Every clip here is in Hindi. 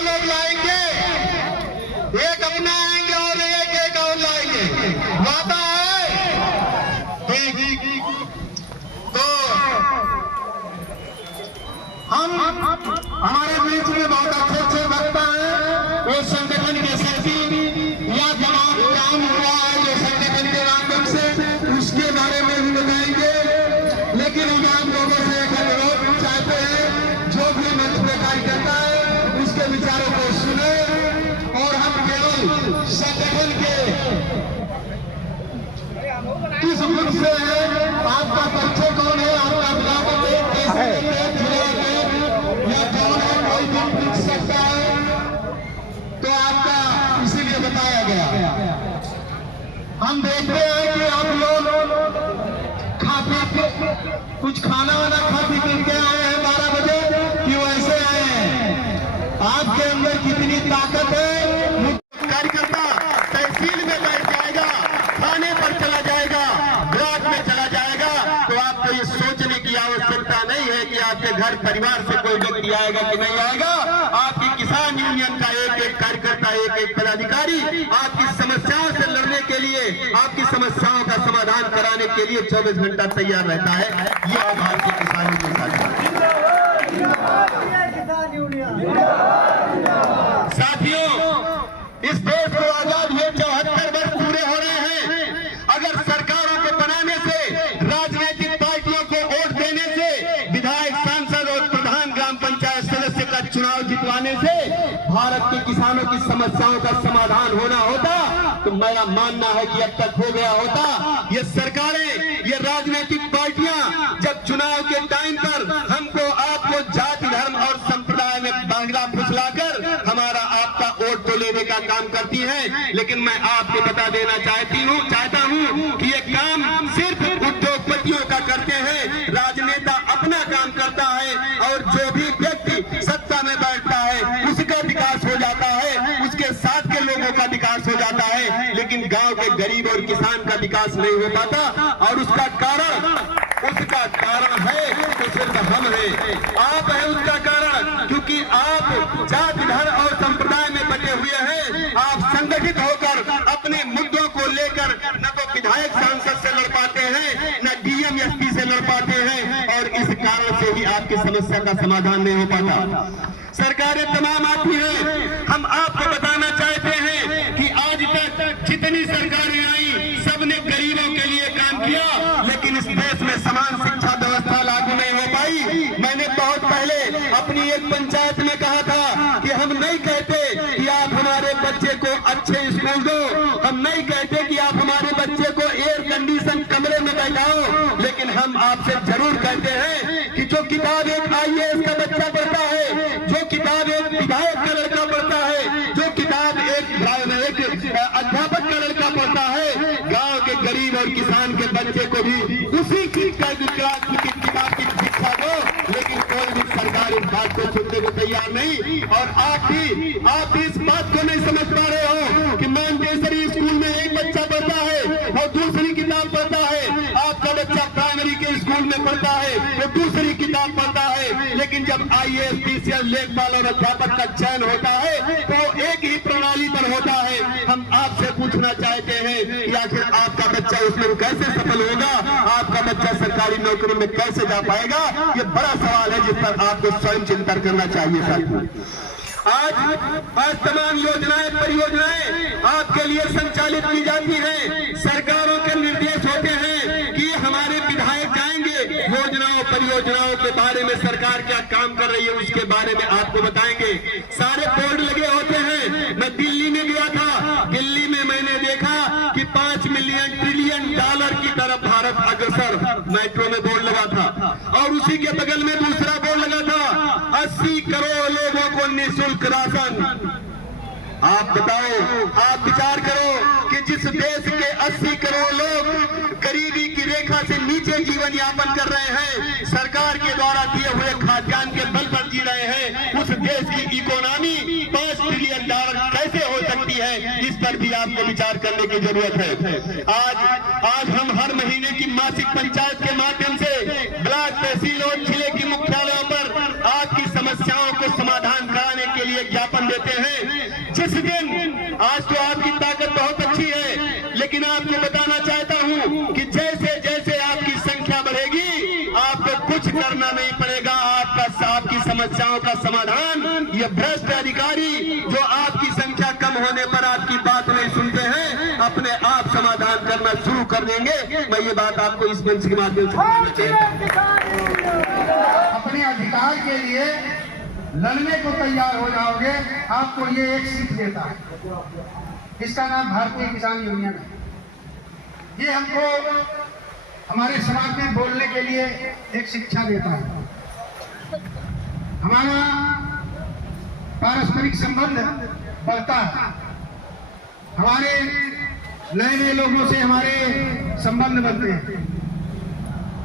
लोग लाएंगे, एक अपना आएंगे और एक और लाएंगे, वादा है। तो हम हमारे बीच में बहुत अच्छे वक्ता है, वो संगठन के सचिव या जवाब काम हुआ है जो संगठन के माध्यम से, उसके बारे में भी बताएंगे। लेकिन हम आप लोगों से एक अनुरोध चाहते हैं, जो भी मंच पे कार्य करता है उसके विचारों को सुने, और हम केवल संगठन के किस मुख से है, आपका परिचय कौन है, आपका ब्लॉक कैसे है, या कौन है, कोई भी पूछ सकता है, तो आपका इसीलिए बताया गया। हम देखते हैं कि आप लोग कुछ खाना वाना खा पी के आए हैं 12 बजे, क्यों ऐसे आए हैं? आपके अंदर कितनी ताकत है? कार्यकर्ता तहसील में बैठ जाएगा, थाने पर चला जाएगा, ब्लॉक में चला जाएगा, तो आपको ये सोचने की आवश्यकता नहीं है कि आपके घर परिवार से कोई व्यक्ति आएगा कि नहीं आएगा। आपकी किसान यूनियन का एक एक कार्यकर्ता, एक एक पदाधिकारी आपकी समस्याओं से लड़ने के लिए, आपकी समस्याओं का समाधान कराने के लिए 24 घंटा तैयार रहता है। ये भारतीय किसान यूनियन का साथियों, इस देश को आजाद हुए 74 वर्ष पूरे हो रहे हैं। अगर सरकारों को बनाने से, राजनीतिक पार्टियों को वोट देने से, विधायक, सांसद और प्रधान ग्राम पंचायत सदस्य का चुनाव जितवाने से भारत के किसानों की समस्याओं का समाधान होना होता, तो मेरा मानना है कि अब तक हो गया होता। ये सरकारें, ये राजनीतिक पार्टियां जब चुनाव के टाइम पर हमको, आपको जाति, धर्म और संप्रदाय में बांग्ला फुसलाकर हमारा आपका वोट तो लेने का काम करती हैं, लेकिन मैं आपको बता देना चाहता हूं कि ये काम सिर्फ उद्योगपतियों का करते हैं। राजनेता अपना काम करता है, और जो भी व्यक्ति सत्ता में बैठता है उसका विकास हो जाता है, उसके साथ के लोगों का विकास हो जाता है, लेकिन गांव के गरीब और किसान का विकास नहीं हो पाता। और उसका कारण है तो सिर्फ हम हैं, आप हैं उसका कारण, क्योंकि आप जाति, धर्म और संप्रदाय में बटे हुए हैं। आप संगठित होकर अपने मुद्दों को लेकर न तो विधायक सांसद से लड़ पाते हैं, न डीएम एसपी से लड़ पाते हैं, और इस कारण से ही आपकी समस्या का समाधान नहीं हो पाता। सरकारें तमाम आती हैं, हम आपको बताना चाहते हैं कि आज तक जितनी सरकारें आई सबने गरीबों के लिए काम किया, लेकिन इस देश में समान शिक्षा व्यवस्था लागू नहीं हो पाई। मैंने बहुत पहले अपनी एक पंचायत में कहा था कि हम नहीं कहते कि आप हमारे बच्चे को अच्छे स्कूल दो, हम नहीं कहते कि आप हमारे बच्चे को एयर कंडीशन कमरे में बैठाओ, लेकिन हम आपसे जरूर कहते हैं कि जो किताब एक IAS का बच्चा पढ़ता है, जो किताब एक विधायक का लड़का पढ़ता है, जो किताब एक अध्यापक का लड़का पढ़ता है, गांव के गरीब और किसान के बच्चे को भी उसी किताब की शिक्षा दो, लेकिन कोई भी सरकार इस बात को सुनने को तैयार नहीं। और आप भी इस बात को नहीं समझ पा रहे हो कि मानकेसरी स्कूल में एक बच्चा पढ़ता है और दूसरी किताब पढ़ता है, आपका बच्चा प्राइमरी के स्कूल में पढ़ता है वो दूसरी किताब पढ़ता है, लेकिन जब IAS, PCL, लेखपाल और अध्यापक का चयन होता है तो एक ही प्रणाली पर होता है। हम आपसे पूछना चाहते हैं कि आखिर आपका बच्चा उसमें कैसे सफल होगा, आपका बच्चा सरकारी नौकरी में कैसे जा पाएगा? ये बड़ा सवाल है जिस पर आपको स्वयं चिंतन करना चाहिए साथियों। आज तमाम योजनाएं, परियोजनाएं आपके लिए संचालित की जाती हैं। सरकारों के निर्देश होते हैं कि हमारे विधायक जाएंगे, योजनाओं, परियोजनाओं के बारे में सरकार क्या काम कर रही है उसके बारे में आपको बताएंगे। सारे बोर्ड लगे होते हैं। मैं दिल्ली में गया था, दिल्ली में मैंने देखा कि 5 मिलियन ट्रिलियन डॉलर की तरफ भारत अग्रसर, मेट्रो में बोर्ड लगा था, और उसी के बगल में दूसरा बोर्ड लगा था 80 करोड़ लोगों को निःशुल्क राशन। आप बताओ, आप विचार करो कि जिस देश के 80 करोड़ लोग गरीबी की रेखा से नीचे जीवन यापन कर रहे हैं, सरकार के द्वारा दिए हुए खाद्यान्न के बल पर जी रहे हैं, उस देश की इकोनॉमी 5 ट्रिलियन डॉलर कैसे हो सकती है? इस पर भी आपको विचार करने की जरूरत है। आज हम हर महीने की मासिक पंचायत के माध्यम से ब्लॉक, तहसील और जिले की मुख्यालयों पर आपकी समस्याओं को समाधान कराने के लिए ज्ञापन ज्ञापन देते हैं। जिस दिन आज तो आपकी ताकत बहुत अच्छी है, लेकिन आपको बताना चाहता हूं कि जैसे जैसे आपकी संख्या बढ़ेगी आपको कुछ करना नहीं पड़ेगा। आपकी समस्याओं का समाधान ये भ्रष्ट अधिकारी जो आपकी संख्या कम होने पर आपकी बात नहीं सुनते हैं, अपने आप समाधान करना शुरू कर देंगे। मैं ये बात आपको इस मंच के माध्यम से कहना चाहता हूं। अपने अधिकार के लिए लड़ने को तैयार हो जाओगे, आपको ये एक सीख देता है, इसका नाम भारतीय किसान यूनियन है। ये हमको हमारे समाज में बोलने के लिए एक शिक्षा देता है। हमारा पारस्परिक संबंध बढ़ता है, हमारे नए नए लोगों से हमारे संबंध बनते हैं।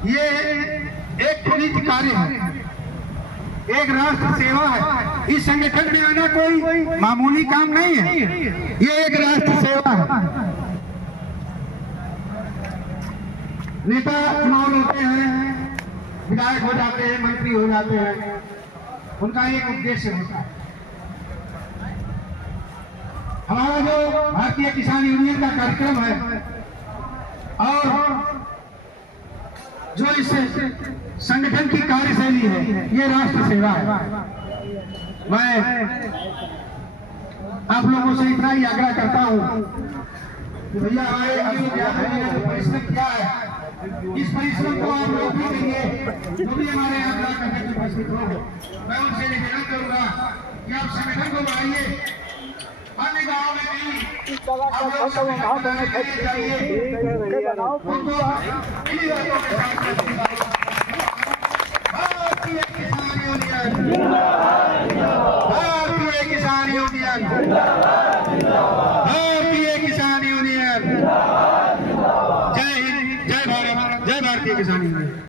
ये एक पुनीत कार्य है, एक राष्ट्र सेवा है। इस संगठन में आना कोई मामूली काम नहीं है, ये एक राष्ट्र सेवा है। नेता चुनाव लड़ते हैं, विधायक हो जाते हैं, मंत्री हो जाते हैं, उनका एक उद्देश्य होता है। हमारा जो भारतीय किसान यूनियन का कार्यक्रम है और जो इस संगठन की कार्यशैली है, ये राष्ट्र सेवा है। मैं आप लोगों से इतना ही आग्रह करता हूँ, भैया हमारे अभी परिश्रम किया है, इस परिश्रम को आप लोग भी देंगे, जो भी हमारे यहाँ आग्रह करने की उपस्थित हो। मैं उनसे निवेदन करूंगा कि आप संगठन को बढ़ाइए, अन्य गाँव में नहीं, आप लोग संगठन बनाने के लिए जाइए, उनको इन्हीं बातों के साथ भारतीय किसान यूनियन, भारतीय किसान यूनियन, भारतीय किसान यूनियन। जय हिंद, जय भारत, जय भारतीय किसान यूनियन।